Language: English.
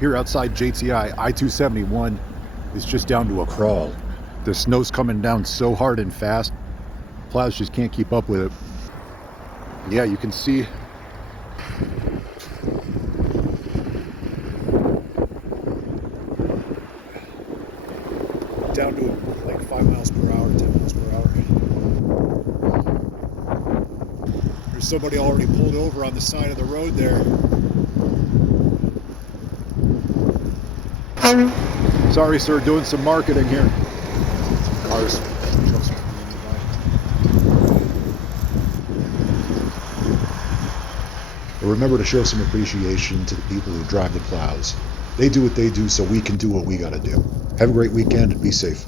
Here outside JTI, I-271 is just down to a crawl. The snow's coming down so hard and fast, plows just can't keep up with it. Yeah, you can see down to like 5 miles per hour, 10 miles per hour. There's somebody already pulled over on the side of the road there. Sorry, sir, doing some marketing here. Cars. Remember to show some appreciation to the people who drive the plows. They do what they do so we can do what we gotta do. Have a great weekend and be safe.